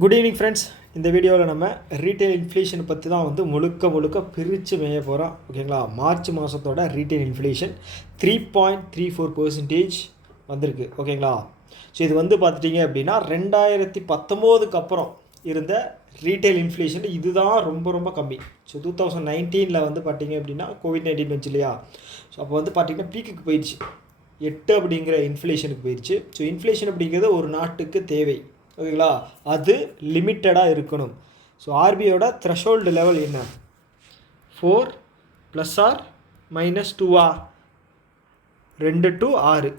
Good evening friends. இந்த வீடியோவில் நம்ம ரீட்டைல் இன்ஃப்ளேஷன் பற்றி தான் வந்து முழுக்க பிரித்து மேய போகிறோம். ஓகேங்களா? மார்ச் மாதத்தோட ரீட்டைல் இன்ஃப்ளேஷன் 3.34% வந்திருக்கு. ஓகேங்களா? ஸோ இது வந்து பார்த்துட்டிங்க அப்படின்னா 2019க்கு அப்புறம் இருந்த ரீட்டைல் இன்ஃப்ளேஷன் இதுதான் ரொம்ப கம்மி. ஸோ 2019 வந்து பார்த்திங்க அப்படின்னா COVID-19 வந்துச்சு இல்லையா? ஸோ அப்போ வந்து பார்த்திங்கன்னா பீக்குக்கு போயிடுச்சு. 8 அப்படிங்கிற இன்ஃப்ளேஷனுக்கு போயிடுச்சு. ஸோ இன்ஃப்ளேஷன் அப்படிங்கிறது ஒரு நாட்டுக்கு தேவை. ஓகேங்களா? அது லிமிட்டடாக இருக்கணும். ஸோ ஆர்பிஐயோட த்ரெஷோல்டு லெவல் என்ன? 4 + ஆர் -2 2 to 6.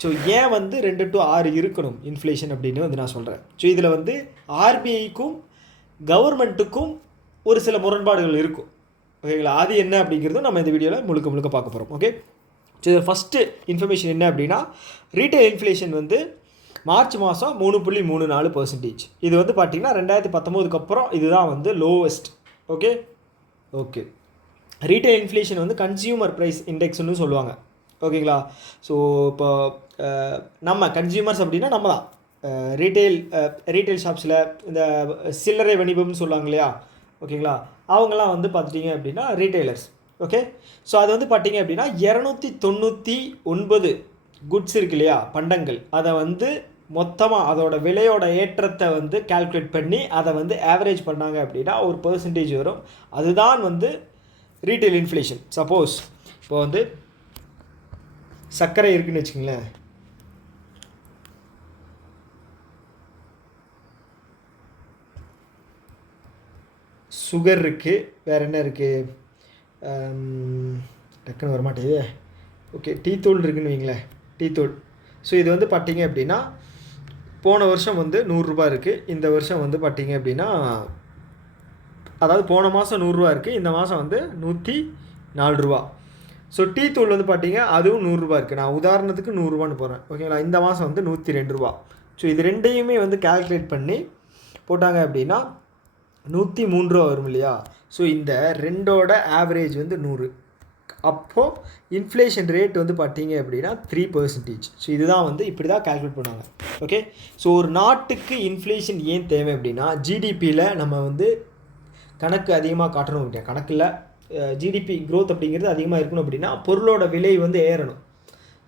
ஸோ ஏன் வந்து 2 to 6 இருக்கணும் இன்ஃப்ளேஷன் அப்படின்னு வந்து நான் சொல்கிறேன். ஸோ இதில் வந்து ஆர்பிஐக்கும் கவர்மெண்ட்டுக்கும் ஒரு சில முரண்பாடுகள் இருக்கும். ஓகேங்களா? அது என்ன அப்படிங்கிறதும் நம்ம இந்த வீடியோவில் முழுக்க பார்க்க போகிறோம். ஓகே. ஸோ இதில் ஃபஸ்ட்டு இன்ஃபர்மேஷன் என்ன அப்படின்னா, ரீட்டைல் இன்ஃப்ளேஷன் வந்து மார்ச் மாதம் 3.34%. இது வந்து பார்த்திங்கன்னா 2019க்கு அப்புறம் இதுதான் வந்து லோவஸ்ட். ஓகே. ரீட்டைல் இன்ஃப்ளேஷன் வந்து கன்சியூமர் ப்ரைஸ் இண்டெக்ஸ்னு சொல்லுவாங்க. ஓகேங்களா? ஸோ இப்போ நம்ம கன்சியூமர்ஸ் அப்படின்னா நம்ம தான் ரீட்டைல் ஷாப்ஸில் இந்த சில்லறை வணிகம்னு சொல்லுவாங்க இல்லையா? ஓகேங்களா? அவங்களாம் வந்து பார்த்துட்டிங்க அப்படின்னா ரீட்டைலர்ஸ். ஓகே. ஸோ அது வந்து பார்த்திங்க அப்படின்னா 299 குட்ஸ் இருக்கு இல்லையா, பண்டங்கள், அதை வந்து மொத்தமாக அதோட விலையோட ஏற்றத்தை வந்து கால்குலேட் பண்ணி அதை வந்து ஆவரேஜ் பண்ணாங்க அப்படின்னா ஒரு பெர்சன்டேஜ் வரும். அதுதான் வந்து ரீட்டைல் இன்ஃப்ளேஷன். சப்போஸ் இப்போ வந்து சர்க்கரை இருக்குதுன்னு வச்சுக்கோங்களேன். சுகர் இருக்குது, வேறு என்ன இருக்குது, டக்குன்னு வரமாட்டேது. ஓகே, டீ தூள் இருக்குதுன்னு வைங்களேன், டீ தூள். ஸோ இது வந்து பார்த்திங்க அப்படின்னா போன வருஷம் வந்து 100 ரூபா இருக்குது. இந்த வருஷம் வந்து பார்த்திங்க அப்படின்னா, அதாவது போன மாதம் 100 ரூபா இருக்குது, இந்த மாதம் வந்து 104 ரூபா. ஸோ டீ தூள் வந்து பார்த்திங்க அதுவும் 100 ரூபா இருக்குது. நான் உதாரணத்துக்கு 100 ரூபான்னு போகிறேன். ஓகேங்களா? இந்த மாதம் வந்து 102 ரூபா. ஸோ இது ரெண்டையுமே வந்து கால்குலேட் பண்ணி போட்டாங்க அப்படின்னா 103 ரூபா வரும் இல்லையா? ஸோ இந்த ரெண்டோட ஆவரேஜ் வந்து 100. அப்போது இன்ஃப்ளேஷன் ரேட் வந்து பார்த்தீங்க அப்படின்னா 3%. ஸோ இதுதான் வந்து இப்படி தான் கால்குலேட் பண்ணுவாங்க. ஓகே. ஸோ ஒரு நாட்டுக்கு இன்ஃப்ளேஷன் ஏன் தேவை அப்படின்னா, ஜிடிபியில் நம்ம வந்து கணக்கு அதிகமாக காட்டணும் அப்படின்னா, கணக்கில் ஜிடிபி க்ரோத் அப்படிங்கிறது அதிகமாக இருக்கணும் அப்படின்னா பொருளோட விலை வந்து ஏறணும்.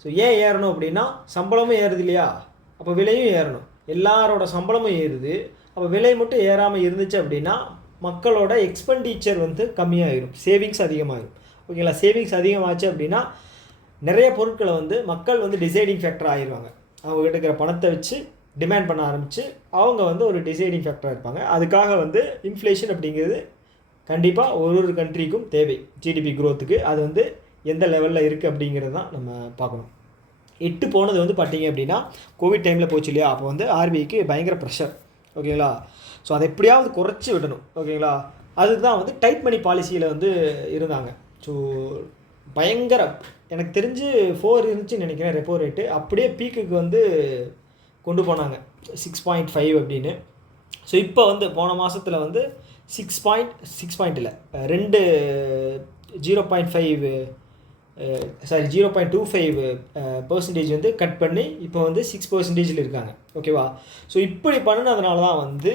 ஸோ ஏன் ஏறணும் அப்படின்னா, சம்பளமும் ஏறுது இல்லையா? அப்போ விலையும் ஏறணும். எல்லாரோட சம்பளமும் ஏறுது. அப்போ விலை மட்டும் ஏறாமல் இருந்துச்சு அப்படின்னா மக்களோட எக்ஸ்பெண்டிச்சர் வந்து கம்மியாகிடும், சேவிங்ஸ் அதிகமாகிடும். ஓகேங்களா? சேவிங்ஸ் அதிகமாச்சு அப்படின்னா நிறைய பொருட்களை வந்து மக்கள் வந்து டிசைடிங் ஃபேக்டர் ஆகிடுவாங்க. அவங்ககிட்ட இருக்கிற பணத்தை வச்சு டிமாண்ட் பண்ண ஆரம்பித்து அவங்க வந்து ஒரு டிசைடிங் ஃபேக்டராக இருப்பாங்க. அதுக்காக வந்து இன்ஃப்ளேஷன் அப்படிங்கிறது கண்டிப்பாக ஒரு கண்ட்ரிக்கும் தேவை ஜிடிபி க்ரோத்துக்கு. அது வந்து எந்த லெவலில் இருக்குது அப்படிங்கிறது தான் நம்ம பார்க்கணும். 8 போனது வந்து பார்த்திங்க அப்படின்னா கோவிட் டைமில் போச்சு இல்லையா? அப்போ வந்து ஆர்பிஐக்கு பயங்கர ப்ரெஷர். ஓகேங்களா? ஸோ அதை எப்படியாவது குறைச்சி விடணும். ஓகேங்களா? அதுக்கு தான் வந்து டைட் மணி பாலிசியில் வந்து இருந்தாங்க. ஸோ பயங்கர, எனக்கு தெரிஞ்சு 4 இருந்துச்சுன்னு நினைக்கிறேன் ரெப்போ ரேட்டு. அப்படியே பீக்குக்கு வந்து கொண்டு போனாங்க 6.5 அப்படின்னு. ஸோ இப்போ வந்து போன மாதத்தில் வந்து 6 இல்லை 0.25% வந்து கட் பண்ணி இப்போ வந்து 6% இருக்காங்க. ஓகேவா? ஸோ இப்படி பண்ணினதுனால தான் வந்து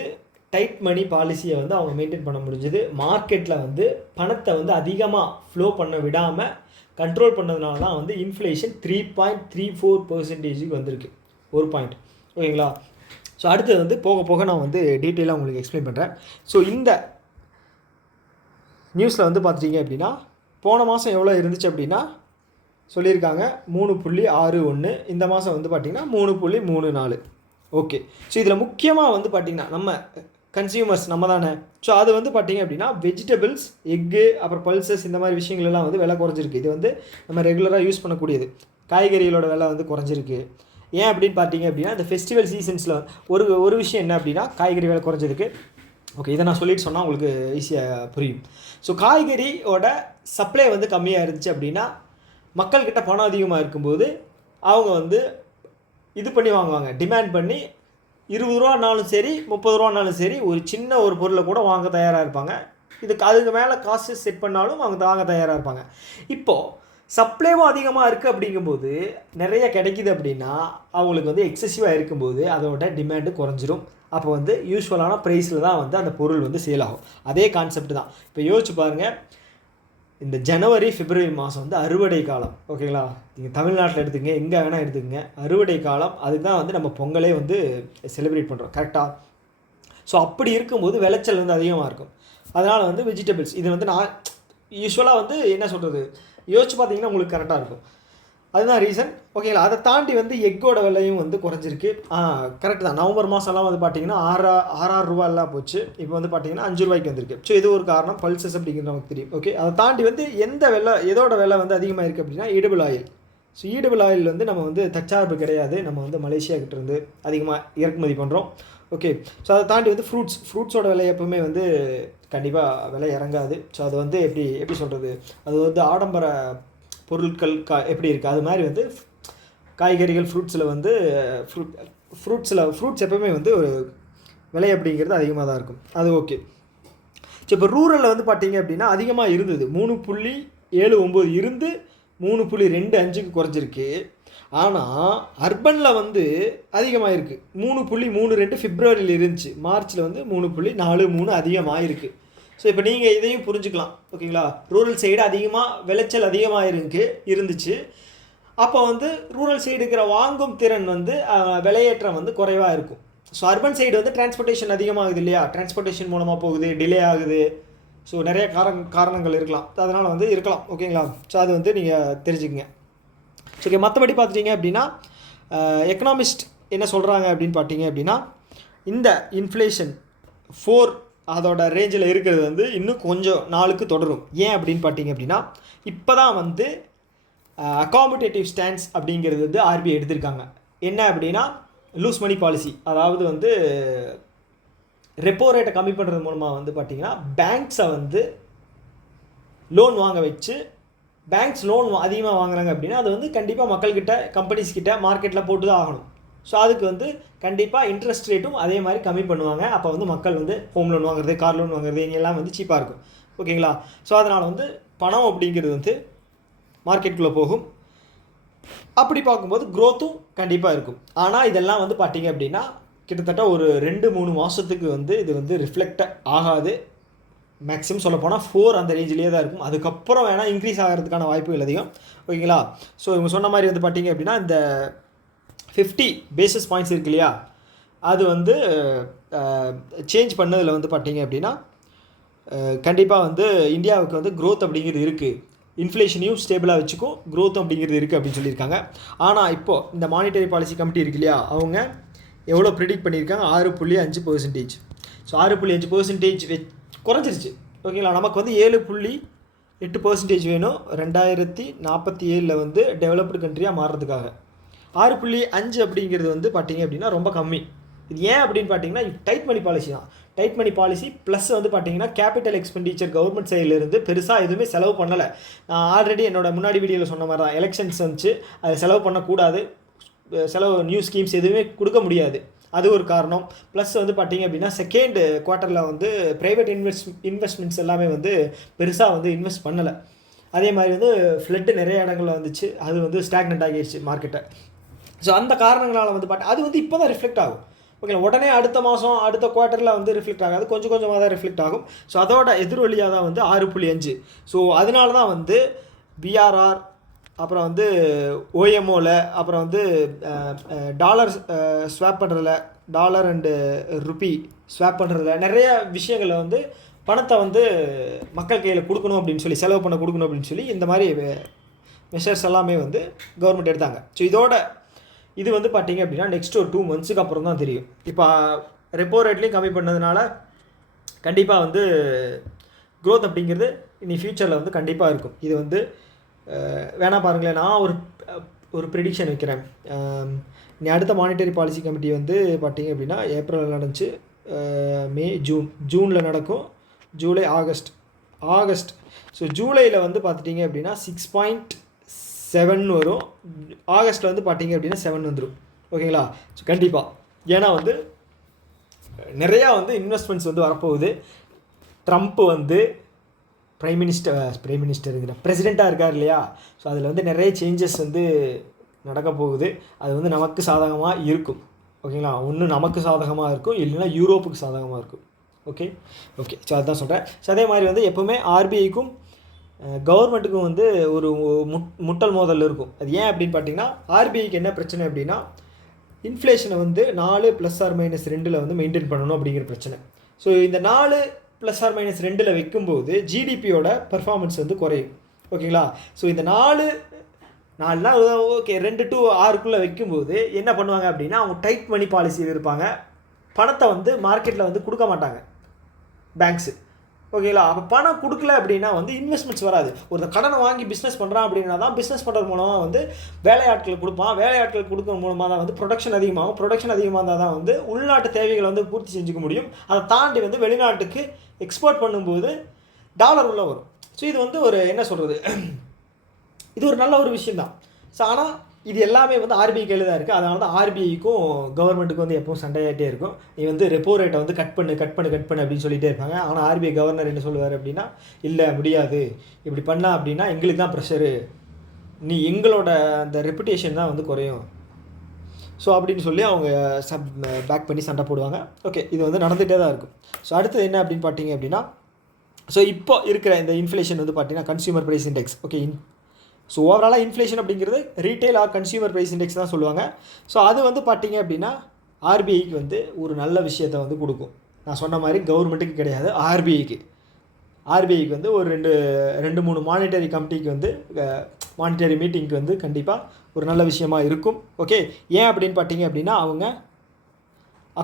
டைட் மணி பாலிசியை வந்து அவங்க மெயின்டைன் பண்ண முடிஞ்சது. மார்க்கெட்டில் வந்து பணத்தை வந்து அதிகமாக ஃப்ளோ பண்ண விடாமல் கண்ட்ரோல் பண்ணதுனால தான் வந்து இன்ஃப்ளேஷன் 3.34% வந்திருக்கு, ஒரு பாயிண்ட். ஓகேங்களா? ஸோ அடுத்தது வந்து போக நான் வந்து டீட்டெயிலாக உங்களுக்கு எக்ஸ்பிளைன் பண்ணுறேன். ஸோ இந்த நியூஸில் வந்து பார்த்துட்டிங்க அப்படின்னா போன மாதம் எவ்வளோ இருந்துச்சு அப்படின்னா சொல்லியிருக்காங்க 3.61. இந்த மாதம் வந்து பார்த்திங்கன்னா 3.34. ஓகே. ஸோ இதில் முக்கியமாக வந்து பார்த்திங்கன்னா நம்ம கன்சியூமர்ஸ் நம்ம தானே. ஸோ அது வந்து பார்த்திங்க அப்படின்னா வெஜிடபிள்ஸ், எக்கு, அப்புறம் பல்சஸ், இந்த மாதிரி விஷயங்கள்லாம் வந்து விலை குறைஞ்சிருக்கு. இது வந்து நம்ம ரெகுலராக யூஸ் பண்ணக்கூடியது. காய்கறிகளோட விலை வந்து குறைஞ்சிருக்கு. ஏன் அப்படின்னு பார்த்தீங்க அப்படின்னா இந்த ஃபெஸ்டிவல் சீசன்ஸில் ஒரு விஷயம் என்ன அப்படின்னா காய்கறி விலை குறைஞ்சிருக்கு. ஓகே, இதை நான் சொல்லிட்டு சொன்னால் உங்களுக்கு ஈஸியாக புரியும். ஸோ காய்கறியோட சப்ளை வந்து கம்மியாக இருந்துச்சு அப்படின்னா மக்கள்கிட்ட பணம் அதிகமாக இருக்கும்போது அவங்க வந்து இது பண்ணி வாங்குவாங்க, டிமாண்ட் பண்ணி 20 ரூபானாலும் சரி 30 ரூபானாலும் சரி ஒரு சின்ன ஒரு பொருளை கூட வாங்க தயாராக இருப்பாங்க. அதுக்கு மேலே காசு செட் பண்ணாலும் அவங்க வாங்க தயாராக இருப்பாங்க. இப்போது சப்ளைவும் அதிகமாக இருக்குது அப்படிங்கும்போது நிறைய கிடைக்கிது அப்படின்னா அவங்களுக்கு வந்து எக்ஸசிவாக இருக்கும்போது அதோட டிமாண்டு குறைஞ்சிரும். அப்போ வந்து யூஸ்வலான ப்ரைஸில் தான் வந்து அந்த பொருள் வந்து சேல் ஆகும். அதே கான்செப்ட் தான். இப்போ யோசிச்சு பாருங்கள், இந்த ஜனவரி பிப்ரவரி மாதம் வந்து அறுவடை காலம். ஓகேங்களா? நீங்கள் தமிழ்நாட்டில் எடுத்துக்கங்க, எங்கே வேணால் எடுத்துக்கங்க, அறுவடை காலம். அதுக்கு தான் வந்து நம்ம பொங்கலே வந்து செலிப்ரேட் பண்ணுறோம். கரெக்டாக? ஸோ அப்படி இருக்கும்போது விளைச்சல் வந்து அதிகமாக இருக்கும். அதனால் வந்து வெஜிடபிள்ஸ் இது வந்து நான் யூஸ்வலாக வந்து என்ன சொல்கிறது, யோசிச்சு பார்த்தீங்கன்னா உங்களுக்கு கரெக்டாக இருக்கும். அதுதான் ரீசன். ஓகேங்களா? அதை தாண்டி வந்து எக்கோட விலையும் வந்து குறைஞ்சிருக்கு. கரெக்ட் தான். நவம்பர் மாதம்லாம் வந்து பார்த்தீங்கன்னா 6 ரூபாயெல்லாம் போச்சு. இப்போ வந்து பார்த்தீங்கன்னா 5 ரூபாய்க்கு வந்திருக்கு. ஸோ இது ஒரு காரணம். பல்சஸ் அப்படிங்கிறது நமக்கு தெரியும். ஓகே, அதை தாண்டி வந்து எதோட விலை வந்து அதிகமாக இருக்குது அப்படின்னா ஈடபிள் ஆயில். ஸோ ஈடபிள் ஆயில் வந்து நம்ம வந்து தற்சார்பு கிடையாது. நம்ம வந்து மலேசியா கிட்டேருந்து அதிகமாக இறக்குமதி பண்ணுறோம். ஓகே, ஸோ அதை தாண்டி வந்து ஃப்ரூட்ஸோட விலை எப்பவுமே வந்து கண்டிப்பாக விலை இறங்காது. ஸோ அது வந்து எப்படி சொல்கிறது, அது வந்து ஆடம்பர பொருட்கள் எப்படி இருக்குது அது மாதிரி வந்து காய்கறிகள் ஃப்ரூட்ஸில் வந்து ஃப்ரூட்ஸ் எப்பவுமே வந்து ஒரு விலை அப்படிங்கிறது அதிகமாக தான் இருக்கும். அது ஓகே. ஸோ இப்போ ரூரலில் வந்து பார்த்தீங்க அப்படின்னா அதிகமாக இருந்தது. 3.79 இருந்து 3.25க்கு குறைஞ்சிருக்கு. ஆனால் அர்பனில் வந்து அதிகமாக இருக்குது. 3.32 பிப்ரவரியில் இருந்துச்சு. மார்ச்சில் வந்து 3.43 அதிகமாக இருக்குது. ஸோ இப்போ நீங்கள் இதையும் புரிஞ்சுக்கலாம். ஓகேங்களா? ரூரல் சைடு அதிகமாக விளைச்சல் அதிகமாக இருந்துச்சு. அப்போ வந்து ரூரல் சைடு இருக்கிற வாங்கும் திறன் வந்து விலையேற்றம் வந்து குறைவாக இருக்கும். ஸோ அர்பன் சைடு வந்து டிரான்ஸ்போர்ட்டேஷன் அதிகமாகுது இல்லையா? டிரான்ஸ்போர்ட்டேஷன் மூலமாக போகுது, டிலே ஆகுது. ஸோ நிறைய காரணங்கள் இருக்கலாம். அதனால் வந்து இருக்கலாம். ஓகேங்களா? ஸோ அது வந்து நீங்கள் தெரிஞ்சுக்கங்க. ஸோ ஓகே, மற்றபடி பார்த்துட்டிங்க அப்படின்னா எக்கனாமிஸ்ட் என்ன சொல்கிறாங்க அப்படின்னு பார்த்தீங்க அப்படின்னா இந்த இன்ஃப்ளேஷன் 4 அதோட ரேஞ்சில் இருக்கிறது வந்து இன்னும் கொஞ்சம் நாளுக்கு தொடரும். ஏன் அப்படின்னு பார்த்தீங்க அப்படின்னா இப்போ தான் வந்து அகாமடேட்டிவ் ஸ்டாண்ட்ஸ் அப்படிங்கிறது வந்து ஆர்பிஐ எடுத்திருக்காங்க. என்ன அப்படின்னா லூஸ் மணி பாலிசி, அதாவது வந்து ரெப்போ ரேட்டை கம்மி பண்ணுறது மூலமாக வந்து பார்த்திங்கன்னா பேங்க்ஸை வந்து லோன் வாங்க வச்சு, பேங்க்ஸ் லோன் அதிகமாக வாங்குறாங்க அப்படின்னா அது வந்து கண்டிப்பாக மக்கள்கிட்ட, கம்பெனிஸ்கிட்ட மார்க்கெட்டில் போட்டு தான் ஆகணும். ஸோ அதுக்கு வந்து கண்டிப்பாக இன்ட்ரெஸ்ட் ரேட்டும் அதே மாதிரி கம்மி பண்ணுவாங்க. அப்போ வந்து மக்கள் வந்து ஹோம் லோன் வாங்குறது, கார் லோன் வாங்குறது எல்லாம் வந்து சீப்பாக இருக்கும். ஓகேங்களா? ஸோ அதனால் வந்து பணம் அப்படிங்கிறது வந்து மார்க்கெட்டுக்குள்ளே போகும். அப்படி பார்க்கும்போது க்ரோத்தும் கண்டிப்பாக இருக்கும். ஆனால் இதெல்லாம் வந்து பார்த்தீங்க அப்படின்னா கிட்டத்தட்ட ஒரு 2-3 மாதத்துக்கு வந்து இது வந்து ரிஃப்ளெக்ட் ஆகாது. மேக்ஸிமம் சொல்ல போனால் 4 அந்த ரேஞ்சிலே தான் இருக்கும். அதுக்கப்புறம் வேணால் இன்க்ரீஸ் ஆகிறதுக்கான வாய்ப்புகள் அதிகம். ஓகேங்களா? ஸோ இவங்க சொன்ன மாதிரி வந்து பார்த்தீங்க அப்படின்னா இந்த 50 பேசிஸ் பாயிண்ட்ஸ் இருக்கு இல்லையா, அது வந்து சேஞ்ச் பண்ணதில் வந்து பார்த்தீங்க அப்படின்னா கண்டிப்பாக வந்து இந்தியாவுக்கு வந்து க்ரோத் அப்படிங்கிறது இருக்குது. இன்ஃப்ளேஷனையும் ஸ்டேபிளாக வச்சுக்கும், க்ரோத் அப்படிங்கிறது இருக்குது அப்படின்னு சொல்லியிருக்காங்க. ஆனால் இப்போது இந்த மானிட்டரி பாலிசி கமிட்டி இருக்கு இல்லையா, அவங்க எவ்வளோ ப்ரிடிக்ட் பண்ணியிருக்காங்க? 6.5%. ஸோ 6.5% குறைஞ்சிருச்சு. ஓகேங்களா? நமக்கு வந்து 7.8% வேணும் 2047 வந்து டெவலப்டு கண்ட்ரியாக மாறுறதுக்காக. 6.5 அப்படிங்கிறது வந்து பார்த்தீங்க அப்படின்னா ரொம்ப கம்மி. இது ஏன் அப்படின்னு பார்த்தீங்கன்னா டைட் மணி பாலிசி தான். டைட் மணி பாலிசி ப்ளஸ் வந்து பார்த்தீங்கன்னா கேபிட்டல் எக்ஸ்பெண்டிச்சர் கவர்மெண்ட் சைட்லேருந்து பெருசாக எதுவுமே செலவு பண்ணலை. நான் ஆல்ரெடி என்னோட முன்னாடி வீடியோவில் சொன்ன மாதிரி தான், எலெக்ஷன்ஸ் வந்துச்சு, அதை செலவு பண்ணக்கூடாது, செலவு நியூ ஸ்கீம்ஸ் எதுவுமே கொடுக்க முடியாது. அது ஒரு காரணம். ப்ளஸ் வந்து பார்த்தீங்க அப்படின்னா செகண்ட் குவார்ட்டரில் வந்து ப்ரைவேட் இன்வெஸ்ட்மெண்ட்ஸ் எல்லாமே வந்து பெருசாக வந்து இன்வெஸ்ட் பண்ணலை. அதே மாதிரி வந்து ஃப்ளட்டு நிறைய இடங்களில் வந்துச்சு, அது வந்து ஸ்டாக்னெண்ட் ஆகிடுச்சு மார்க்கெட்டை. ஸோ அந்த காரணங்களால் வந்து அது வந்து இப்போ தான் ரிஃப்ளெக்ட் ஆகும். ஓகே, உடனே அடுத்த மாதம் அடுத்த குவார்ட்டரில் வந்து ரிஃப்ளெக்ட் ஆகாது, கொஞ்சம் கொஞ்சமாக தான் ரிஃப்ளெக்ட் ஆகும். ஸோ அதோட எதிர்வழியாக தான் வந்து 6.5. ஸோ அதனால தான் வந்து பிஆர்ஆர், அப்புறம் வந்து ஓஎம்ஓவில், அப்புறம் வந்து டாலர் ஸ்வாப் பண்ணுறதுல, டாலர் அண்டு ருப்பி ஸ்வாப் பண்ணுறதுல நிறைய விஷயங்களில் வந்து பணத்தை வந்து மக்கள் கையில் கொடுக்கணும் அப்படின்னு சொல்லி, செலவு பண்ண கொடுக்கணும் அப்படின்னு சொல்லி இந்த மாதிரி மெஷர்ஸ் எல்லாமே வந்து கவர்மெண்ட் எடுத்தாங்க. ஸோ இதோட இது வந்து பார்த்தீங்க அப்படின்னா நெக்ஸ்ட் ஒரு 2 மந்த்ஸுக்கு அப்புறம் தான் தெரியும். இப்போ ரெப்போ ரேட்லேயும் கம்மி பண்ணதுனால கண்டிப்பாக வந்து க்ரோத் அப்படிங்கிறது இனி ஃப்யூச்சரில் வந்து கண்டிப்பாக இருக்கும். இது வந்து வேணா பாருங்களேன், நான் ஒரு ப்ரெடிக்ஷன் வைக்கிறேன். நீ அடுத்த மானிட்டரி பாலிசி கமிட்டி வந்து பார்த்தீங்க அப்படின்னா ஏப்ரலில் நடந்துச்சு, மே, ஜூனில் நடக்கும், ஜூலை, ஆகஸ்ட். ஸோ ஜூலையில் வந்து பார்த்துட்டிங்க அப்படின்னா 6.7 வரும், ஆகஸ்ட்டில் வந்து பார்த்தீங்க அப்படின்னா 7 வந்துடும். ஓகேங்களா? ஸோ கண்டிப்பாக, ஏன்னா வந்து நிறையா வந்து இன்வெஸ்ட்மெண்ட்ஸ் வந்து வரப்போகுது. ட்ரம்ப் வந்து பிரைம் மினிஸ்டருங்கிற பிரசிடெண்ட்டாக இருக்கார் இல்லையா. ஸோ அதில் வந்து நிறைய சேஞ்சஸ் வந்து நடக்க போகுது. அது வந்து நமக்கு சாதகமாக இருக்கும். ஓகேங்களா, ஒன்று நமக்கு சாதகமாக இருக்கும், இல்லைன்னா யூரோப்புக்கு சாதகமாக இருக்கும். ஓகே. ஸோ அதுதான் சொல்கிறேன். ஸோ அதே மாதிரி வந்து எப்போவுமே ஆர்பிஐக்கும் கவர்மெண்ட்டுக்கும் வந்து ஒரு முட்டல் மோதல் இருக்கும். அது ஏன் அப்படின்னு பார்த்தீங்கன்னா, ஆர்பிஐக்கு என்ன பிரச்சனை அப்படின்னா, இன்ஃப்ளேஷனை வந்து 4 ± 2 வந்து மெயின்டைன் பண்ணணும் அப்படிங்கிற பிரச்சனை. ஸோ இந்த 4 ± 2 வைக்கும்போது ஜிடிபியோட பர்ஃபார்மன்ஸ் வந்து குறையும். ஓகேங்களா. ஸோ இந்த 4 ஓகே 2 to 6 வைக்கும்போது என்ன பண்ணுவாங்க அப்படின்னா, அவங்க டைட் மணி பாலிசியில் இருப்பாங்க. பணத்தை வந்து மார்க்கெட்டில் வந்து கொடுக்க மாட்டாங்க பேங்க்ஸு. ஓகேங்களா. அப்போ பணம் கொடுக்கல அப்படின்னா வந்து இன்வெஸ்ட்மெண்ட்ஸ் வராது. ஒரு கடனை வாங்கி பிஸ்னஸ் பண்ணுறான் அப்படின்னா தான் பிஸ்னஸ் பண்ணுறது மூலமாக வந்து வேலையாட்கள் கொடுப்பான். வேலையாட்கள் கொடுக்குற மூலமாக தான் வந்து ப்ரொடக்ஷன் அதிகமாகும். ப்ரொடக்ஷன் அதிகமாக இருந்தால் தான் வந்து உள்நாட்டு தேவைகளை வந்து பூர்த்தி செஞ்சுக்க முடியும். அதை தாண்டி வந்து வெளிநாட்டுக்கு எக்ஸ்போர்ட் பண்ணும்போது டாலர் உள்ள வரும். ஸோ இது வந்து ஒரு என்ன சொல்கிறது, இது ஒரு நல்ல ஒரு விஷயந்தான். ஸோ ஆனால் இது எல்லாமே வந்து ஆர்பிஐ கையில் தான் இருக்குது. அதனால தான் ஆர்பிஐக்கும் கவர்மெண்ட்டுக்கும் வந்து எப்பவும் சண்டையாகிட்டே இருக்கும். நீ வந்து ரெப்போ ரேட்டை வந்து கட் பண்ணு அப்படின்னு சொல்லிகிட்டே இருப்பாங்க. ஆனால் ஆர்பிஐ கவர்னர் என்ன சொல்லுவார் அப்படின்னா, இல்லை முடியாது, இப்படி பண்ணா அப்படின்னா எங்களுக்கு தான் ப்ரெஷரு, நீ எங்களோட அந்த ரெப்புடேஷன் தான் வந்து குறையும். ஸோ அப்படின்னு சொல்லி அவங்க பேக் பண்ணி சண்டை போடுவாங்க. ஓகே, இது வந்து நடந்துகிட்டே தான் இருக்கும். ஸோ அடுத்தது என்ன அப்படின்னு பார்த்தீங்க அப்படின்னா, ஸோ இப்போ இருக்கிற இந்த இன்ஃப்ளேஷன் வந்து பார்த்தீங்கன்னா consumer price index. Okay. So ஓவராலாக இன்ஃப்ளேஷன் அப்படிங்கிறது retail or consumer price index தான் சொல்லுவாங்க. ஸோ அது வந்து பார்த்தீங்க அப்படின்னா ஆர்பிஐக்கு வந்து ஒரு நல்ல விஷயத்தை வந்து கொடுக்கும். நான் சொன்ன மாதிரி கவர்மெண்ட்டுக்கு கிடையாது, ஆர்பிஐக்கு வந்து ஒரு 2-3 மானிட்டரி கமிட்டிக்கு வந்து மானிட்டரி மீட்டிங்க்கு வந்து கண்டிப்பாக ஒரு நல்ல விஷயமா இருக்கும். ஓகே. ஏன் அப்படின்னு பார்த்தீங்க அப்படின்னா, அவங்க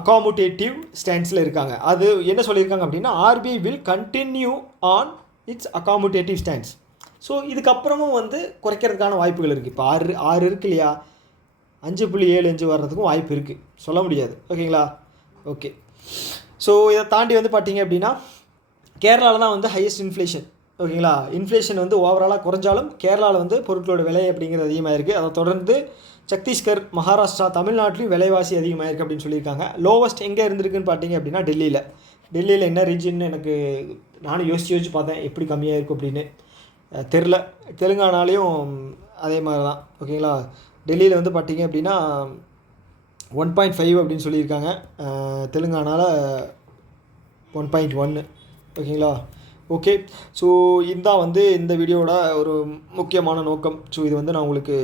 அகாமடேட்டிவ் ஸ்டாண்ட்ஸில் இருக்காங்க. அது என்ன சொல்லியிருக்காங்க அப்படின்னா, RBI will continue on it's accommodative stands. So இதுக்கப்புறமும் வந்து குறைக்கிறதுக்கான வாய்ப்புகள் இருக்குது. இப்போ 6 இருக்கு இல்லையா, 5.75 வர்றதுக்கும் வாய்ப்பு இருக்குது, சொல்ல முடியாது. ஓகேங்களா. ஓகே. ஸோ இதை தாண்டி வந்து பார்த்தீங்க அப்படின்னா கேரளாவில் தான் வந்து ஹையஸ்ட் இன்ஃப்ளேஷன். ஓகேங்களா. இன்ஃப்ளேஷன் வந்து ஓவராலாக குறைஞ்சாலும் கேரளாவில் வந்து பொருட்களோட விலை அப்படிங்கிறது அதிகமாக இருக்குது. அதை தொடர்ந்து சத்தீஸ்கர், மகாராஷ்டிரா, தமிழ்நாட்டிலையும் விலைவாசி அதிகமாக இருக்குது அப்படின்னு சொல்லியிருக்காங்க. லோவஸ்ட் எங்கே இருந்திருக்குன்னு பார்த்தீங்க அப்படின்னா டெல்லியில் என்ன ரீஜன் எனக்கு நானும் யோசிச்சு பார்த்தேன் எப்படி கம்மியாக இருக்கும் அப்படின்னு தெரில. தெலுங்கானாலையும் அதே மாதிரி தான். ஓகேங்களா. டெல்லியில் வந்து பார்த்தீங்க அப்படின்னா 1.5 அப்படின்னு சொல்லியிருக்காங்க. தெலுங்கானாவில் 1.1. ஓகேங்களா. ஓகே. ஸோ இதுதான் வந்து இந்த வீடியோவோட ஒரு முக்கியமான நோக்கம். ஸோ இது வந்து நான் உங்களுக்கு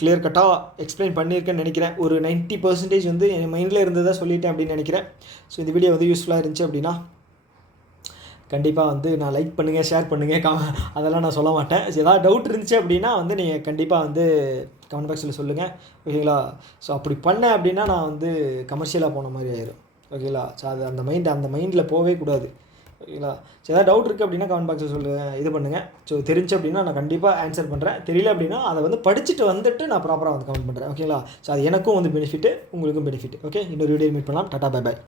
கிளியர் கட்டாக எக்ஸ்பிளைன் பண்ணியிருக்கேன்னு நினைக்கிறேன். ஒரு 90% வந்து என் மைண்டில் இருந்ததை சொல்லிட்டேன் அப்படின்னு நினைக்கிறேன். ஸோ இந்த வீடியோ வந்து யூஸ்ஃபுல்லாக இருந்துச்சு அப்படின்னா கண்டிப்பாக வந்து நான் லைக் பண்ணுங்கள், ஷேர் பண்ணுங்கள், அதெல்லாம் நான் சொல்ல மாட்டேன். ஏதாவது டவுட் இருந்துச்சு அப்படின்னா வந்து நீங்கள் கண்டிப்பாக வந்து கமெண்ட் பாக்ஸில் சொல்லுங்கள். ஓகேங்களா. ஸோ அப்படி பண்ணேன் அப்படின்னா நான் வந்து கமர்ஷியலாக போன மாதிரி ஆயிடும். ஓகேங்களா. ஸோ அது அந்த மைண்டில் போகவே கூடாது. ஓகேங்களா. ஸோ ஏதாவது டவுட் இருக்குது அப்படின்னா கமெண்ட் பாக்ஸில் இது பண்ணுங்கள். ஸோ தெரிஞ்சு அப்படின்னா நான் கண்டிப்பாக ஆன்சர் பண்ணுறேன். தெரியல அப்படின்னா அதை வந்து படிச்சுட்டு வந்துட்டு நான் ப்ராப்பராக வந்து கமெண்ட் பண்ணுறேன். ஓகேங்களா. ஸோ அது எனக்கும் வந்து பெனிஃபிட்டு, உங்களுக்கும் பெனிஃபிட். ஓகே. இன்னொரு வீடியோ மீட் பண்ணலாம். Tata, bye bye.